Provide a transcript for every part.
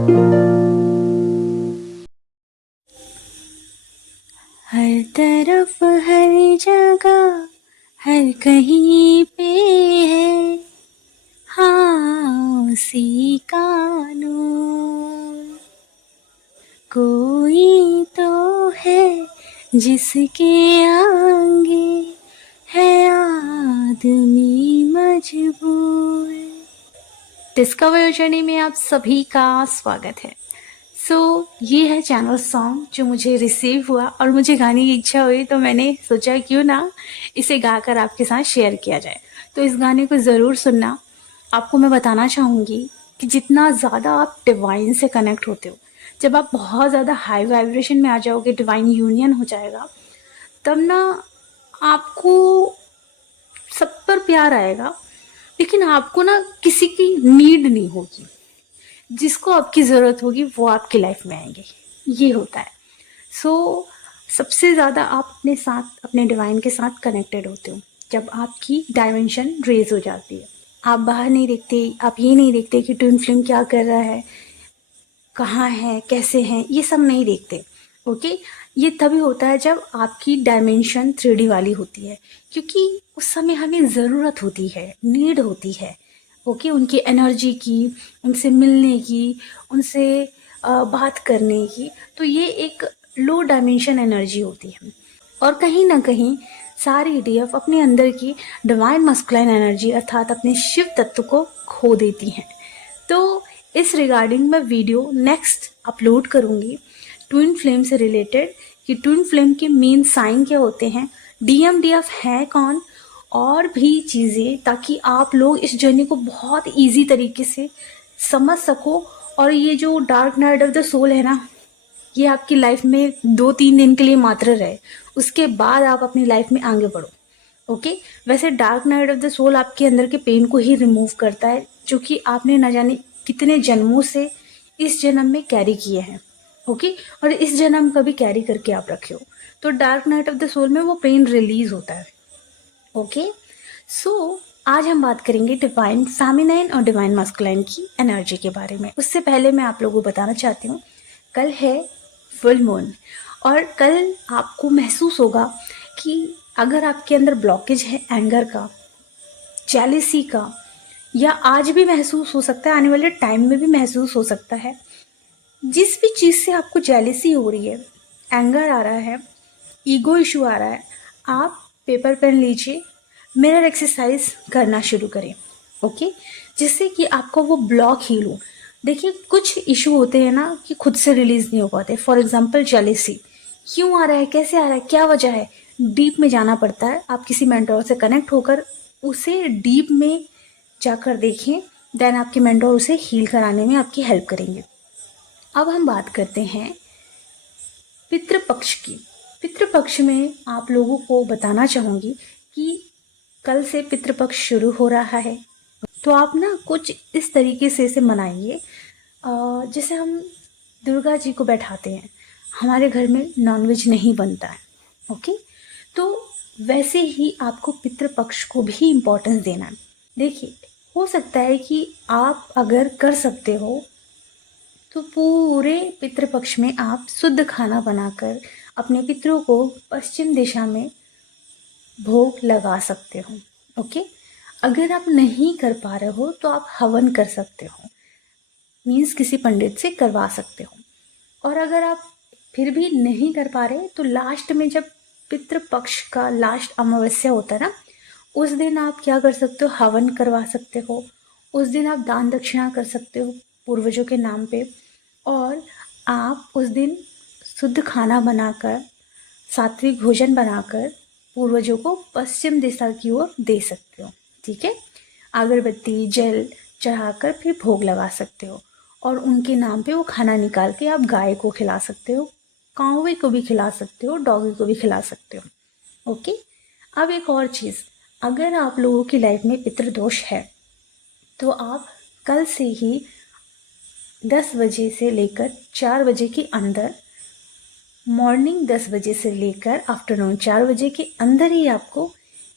हर तरफ हर जगह हर कहीं पे है हाँ उसी का नूर। कोई तो है जिसके आगे है आदमी मजबूर। डिस्कवर जर्नी में आप सभी का स्वागत है। ये है चैनल सॉन्ग जो मुझे रिसीव हुआ और मुझे गाने की इच्छा हुई, तो मैंने सोचा क्यों ना इसे गाकर आपके साथ शेयर किया जाए। तो इस गाने को ज़रूर सुनना। आपको मैं बताना चाहूँगी कि जितना ज़्यादा आप डिवाइन से कनेक्ट होते हो, जब आप बहुत ज़्यादा हाई वाइब्रेशन में आ जाओगे, डिवाइन यूनियन हो जाएगा, तब ना आपको सब पर प्यार आएगा, लेकिन आपको ना किसी की नीड नहीं होगी। जिसको आपकी ज़रूरत होगी वो आपकी लाइफ में आएंगे, ये होता है। सबसे ज़्यादा आप अपने साथ, अपने डिवाइन के साथ कनेक्टेड होते हो जब आपकी डायमेंशन रेज हो जाती है। आप बाहर नहीं देखते, आप ये नहीं देखते कि ट्विन फ्लेम क्या कर रहा है, कहाँ है, कैसे हैं, ये सब नहीं देखते। ओके, ये तभी होता है जब आपकी डायमेंशन 3D वाली होती है, क्योंकि उस समय हमें ज़रूरत होती है, नीड होती है। ओके, उनकी एनर्जी की, उनसे मिलने की, उनसे बात करने की। तो ये एक लो डायमेंशन एनर्जी होती है, और कहीं ना कहीं सारी डीएफ अपने अंदर की डिवाइन मस्कुलाइन एनर्जी अर्थात अपने शिव तत्व को खो देती हैं। तो इस रिगार्डिंग मैं वीडियो नेक्स्ट अपलोड करूँगी ट्विन फ्लेम से रिलेटेड, कि ट्विन फ्लेम के मेन साइन क्या होते हैं, डीएफ है कौन, और भी चीज़ें, ताकि आप लोग इस जर्नी को बहुत इजी तरीके से समझ सको। और ये जो dark night of the soul है ना, ये आपकी लाइफ में 2-3 दिन के लिए मात्र रहे, उसके बाद आप अपनी लाइफ में आगे बढ़ो। ओके, वैसे dark night of the soul आपके अंदर के पेन को ही रिमूव करता है, जो कि आपने न जाने कितने जन्मों से इस जन्म में कैरी किए हैं। ओके, और इस जन्म का भी कैरी करके आप रखे हो, तो dark night of the soul में वो पेन रिलीज होता है। ओके, आज हम बात करेंगे डिवाइन फेमिनाइन और डिवाइन मस्कुलाइन की एनर्जी के बारे में। उससे पहले मैं आप लोगों को बताना चाहती हूँ, कल है फुल मून, और कल आपको महसूस होगा कि अगर आपके अंदर ब्लॉकेज है एंगर का, जेलिसी का, या आज भी महसूस हो सकता है, आने वाले टाइम में भी महसूस हो सकता है, जिस भी चीज़ से आपको जेलिसी हो रही है, एंगर आ रहा है, ईगो इशू आ रहा है, आप पेपर पेन लीजिए, मिरर एक्सरसाइज करना शुरू करें। ओके, जिससे कि आपका वो ब्लॉक हील हो। देखिए, कुछ इशू होते हैं ना कि खुद से रिलीज नहीं हो पाते। फॉर एग्जाम्पल जेलिसी क्यों आ रहा है, कैसे आ रहा है, क्या वजह है, डीप में जाना पड़ता है। आप किसी मेंटोर से कनेक्ट होकर उसे डीप में जाकर देखें, देन आपके मेंटोर उसे हील कराने में आपकी हेल्प करेंगे। अब हम बात करते हैं पितृपक्ष की। पितृपक्ष में आप लोगों को बताना चाहूँगी कि कल से पितृपक्ष शुरू हो रहा है, तो आप ना कुछ इस तरीके से इसे मनाइए। जैसे हम दुर्गा जी को बैठाते हैं, हमारे घर में नॉनवेज नहीं बनता है। ओके, तो वैसे ही आपको पितृपक्ष को भी इम्पोर्टेंस देना है। देखिए, हो सकता है कि आप अगर कर सकते हो तो पूरे पितृपक्ष में आप शुद्ध खाना बनाकर अपने पितरों को पश्चिम दिशा में भोग लगा सकते हो। ओके, अगर आप नहीं कर पा रहे हो तो आप हवन कर सकते हो, मीन्स किसी पंडित से करवा सकते हो। और अगर आप फिर भी नहीं कर पा रहे तो लास्ट में जब पितृपक्ष का लास्ट अमावस्या होता है ना, उस दिन आप क्या कर सकते हो, हवन करवा सकते हो। उस दिन आप दान दक्षिणा कर सकते हो पूर्वजों के नाम पे, और आप उस दिन शुद्ध खाना बनाकर, सात्विक भोजन बनाकर पूर्वजों को पश्चिम दिशा की ओर दे सकते हो। ठीक है, अगरबत्ती जल चढ़ाकर फिर भोग लगा सकते हो, और उनके नाम पे वो खाना निकाल के आप गाय को खिला सकते हो, कौवे को भी खिला सकते हो, डॉगी को भी खिला सकते हो। ओके, अब एक और चीज़, अगर आप लोगों की लाइफ में पितृदोष है तो आप कल से ही 10 बजे से लेकर 4 बजे के अंदर, मॉर्निंग 10 बजे से लेकर आफ्टरनून 4 बजे के अंदर ही आपको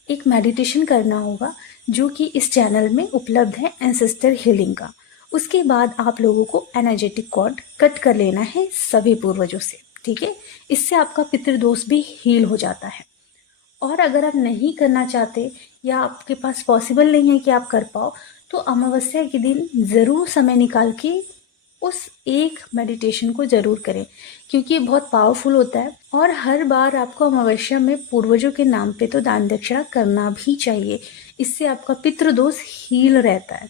एक मेडिटेशन करना होगा, जो कि इस चैनल में उपलब्ध है एंसेस्टर हीलिंग का। उसके बाद आप लोगों को एनर्जेटिक कॉर्ड कट कर लेना है सभी पूर्वजों से, ठीक है। इससे आपका पितृदोष भी हील हो जाता है। और अगर आप नहीं करना चाहते या आपके पास पॉसिबल नहीं है कि आप कर पाओ, तो अमावस्या के दिन ज़रूर समय निकाल के उस एक मेडिटेशन को ज़रूर करें, क्योंकि ये बहुत पावरफुल होता है। और हर बार आपको अमावस्या में पूर्वजों के नाम पे तो दान दक्षिणा करना भी चाहिए। इससे आपका पितृदोष हील रहता है।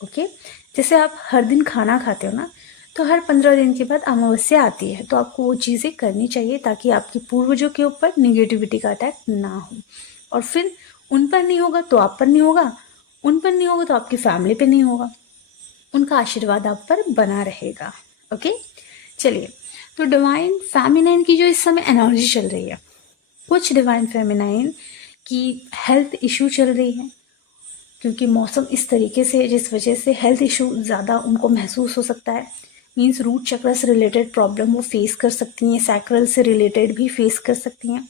ओके, जैसे आप हर दिन खाना खाते हो ना, तो हर 15 दिन के बाद अमावस्या आती है, तो आपको वो चीज़ें करनी चाहिए ताकि आपके पूर्वजों के ऊपर निगेटिविटी का अटैक ना हो। और फिर उन पर नहीं होगा तो आप पर नहीं होगा, उन पर नहीं होगा तो आपकी फैमिली पे नहीं होगा, उनका आशीर्वाद आप पर बना रहेगा। ओके, चलिए, तो डिवाइन फेमिनाइन की जो इस समय एनर्जी चल रही है, कुछ डिवाइन फेमिनाइन की हेल्थ इशू चल रही है, क्योंकि मौसम इस तरीके से है जिस वजह से हेल्थ इशू ज़्यादा उनको महसूस हो सकता है। मीन्स रूट चक्र से रिलेटेड प्रॉब्लम वो फेस कर सकती हैं, सैक्रल से रिलेटेड भी फेस कर सकती हैं,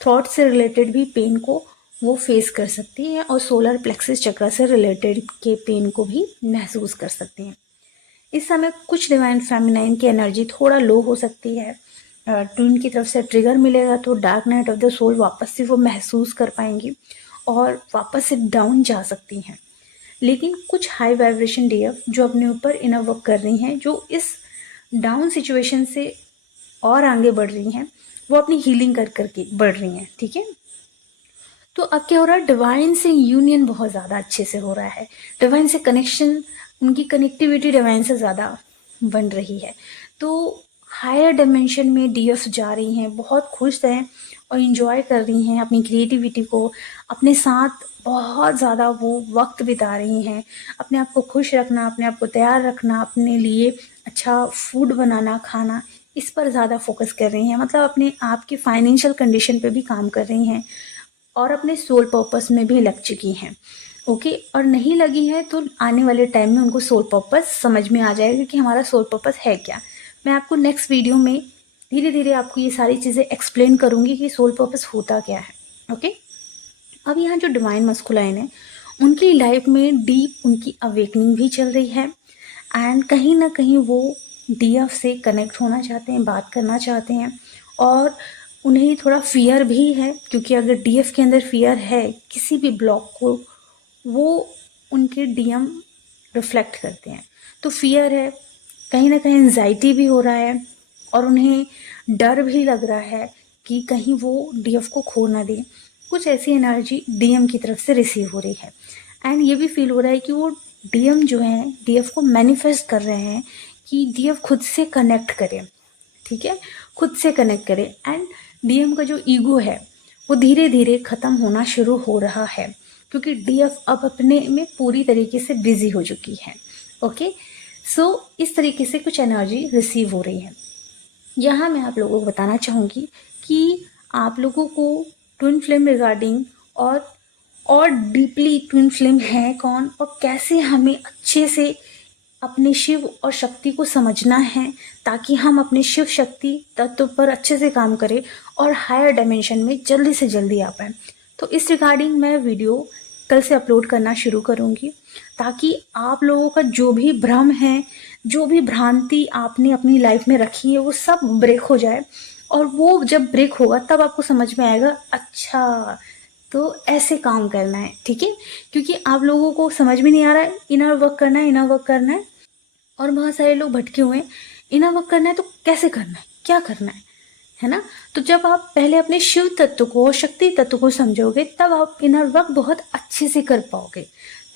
थ्रॉट से रिलेटेड भी पेन को वो फेस कर सकती हैं, और सोलर प्लेक्सिस चक्र से रिलेटेड के पेन को भी महसूस कर सकती हैं। इस समय कुछ डिवाइन फेमिनाइन की एनर्जी थोड़ा लो हो सकती है। ट्विन की तरफ से ट्रिगर मिलेगा तो dark night of the soul वापस से वो महसूस कर पाएंगी और वापस से डाउन जा सकती हैं। लेकिन कुछ हाई वाइब्रेशन डीएफ जो अपने ऊपर इनर वर्क कर रही हैं, जो इस डाउन सिचुएशन से और आगे बढ़ रही हैं, वो अपनी हीलिंग कर करके बढ़ रही हैं, ठीक है। तो अब क्या हो रहा है, डिवाइन से यूनियन बहुत ज़्यादा अच्छे से हो रहा है, डिवाइन से कनेक्शन, उनकी कनेक्टिविटी डिवाइन से ज़्यादा बन रही है। तो हायर डायमेंशन में डीएफ जा रही हैं, बहुत खुश हैं और इन्जॉय कर रही हैं अपनी क्रिएटिविटी को, अपने साथ बहुत ज़्यादा वो वक्त बिता रही हैं। अपने आप को खुश रखना, अपने आप को तैयार रखना, अपने लिए अच्छा फूड बनाना, खाना, इस पर ज़्यादा फोकस कर रही हैं। मतलब अपने आप की फाइनेंशियल कंडीशन पे भी काम कर रही हैं और अपने सोल पर्पस में भी लग चुकी हैं। ओके, और नहीं लगी है तो आने वाले टाइम में उनको सोल पर्पस समझ में आ जाएगा कि हमारा सोल पर्पस है क्या। मैं आपको नेक्स्ट वीडियो में धीरे धीरे आपको ये सारी चीज़ें एक्सप्लेन करूँगी कि सोल पर्पस होता क्या है। ओके, अब यहाँ जो डिवाइन मस्कुलाइन है, उनकी लाइफ में डीप उनकी अवेकनिंग भी चल रही है, एंड कहीं ना कहीं वो डीएफ से कनेक्ट होना चाहते हैं, बात करना चाहते हैं, और उन्हें थोड़ा फियर भी है, क्योंकि अगर डीएफ के अंदर फियर है किसी भी ब्लॉक को, वो उनके डीएम रिफ्लेक्ट करते हैं। तो फियर है, कहीं ना कहीं एंजाइटी भी हो रहा है, और उन्हें डर भी लग रहा है कि कहीं वो डीएफ को खो ना दें। कुछ ऐसी एनर्जी डीएम की तरफ से रिसीव हो रही है, एंड ये भी फील हो रहा है कि वो डीएम जो है डीएफ को मैनिफेस्ट कर रहे हैं कि डीएफ खुद से कनेक्ट करे, ठीक है, खुद से कनेक्ट करे। एंड डीएम का जो ईगो है वो धीरे धीरे ख़त्म होना शुरू हो रहा है, क्योंकि डीएफ अब अपने में पूरी तरीके से बिजी हो चुकी है। ओके, सो इस तरीके से कुछ एनर्जी रिसीव हो रही है। यहाँ मैं आप लोगों को बताना चाहूँगी कि आप लोगों को ट्विन फ्लेम रिगार्डिंग और डीपली ट्विन फ्लेम है कौन, और कैसे हमें अच्छे से अपने शिव और शक्ति को समझना है, ताकि हम अपने शिव शक्ति तत्व पर अच्छे से काम करें और हायर डायमेंशन में जल्दी से जल्दी आ पाए। तो इस रिगार्डिंग मैं वीडियो कल से अपलोड करना शुरू करूँगी, ताकि आप लोगों का जो भी भ्रम है, जो भी भ्रांति आपने अपनी लाइफ में रखी है, वो सब ब्रेक हो जाए। और वो जब ब्रेक होगा तब आपको समझ में आएगा, अच्छा तो ऐसे काम करना है, ठीक है। क्योंकि आप लोगों को समझ में नहीं आ रहा है, इनर वर्क करना है, इनर वर्क करना है, और बहुत सारे लोग भटके हुए हैं, इनर वर्क करना है तो कैसे करना है, क्या करना है ना। तो जब आप पहले अपने शिव तत्व को, शक्ति तत्व को समझोगे, तब आप इनर वर्क बहुत अच्छे से कर पाओगे,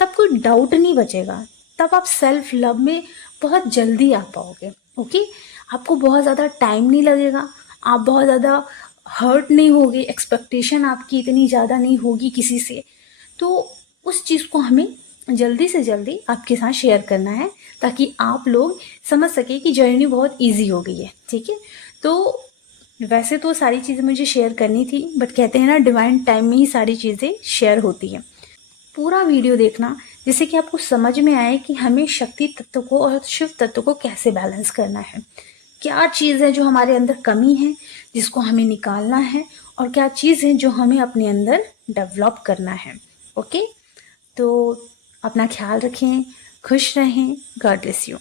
तब कोई डाउट नहीं बचेगा, तब आप सेल्फ लव में बहुत जल्दी आ पाओगे। ओके, आपको बहुत ज़्यादा टाइम नहीं लगेगा, आप बहुत ज़्यादा हर्ट नहीं होगे, एक्सपेक्टेशन आपकी इतनी ज़्यादा नहीं होगी किसी से। तो उस चीज़ को हमें जल्दी से जल्दी आपके साथ शेयर करना है, ताकि आप लोग समझ सके कि जर्नी बहुत इजी हो गई है, ठीक है। तो वैसे तो सारी चीज़ें मुझे शेयर करनी थी, बट कहते हैं ना, डिवाइन टाइम में ही सारी चीज़ें शेयर होती हैं। पूरा वीडियो देखना, जिससे कि आपको समझ में आए कि हमें शक्ति तत्व को और शिव तत्व को कैसे बैलेंस करना है, क्या चीज़ है जो हमारे अंदर कमी है जिसको हमें निकालना है, और क्या चीज़ है जो हमें अपने अंदर डेवलप करना है। ओके, तो अपना ख्याल रखें, खुश रहें. God bless you.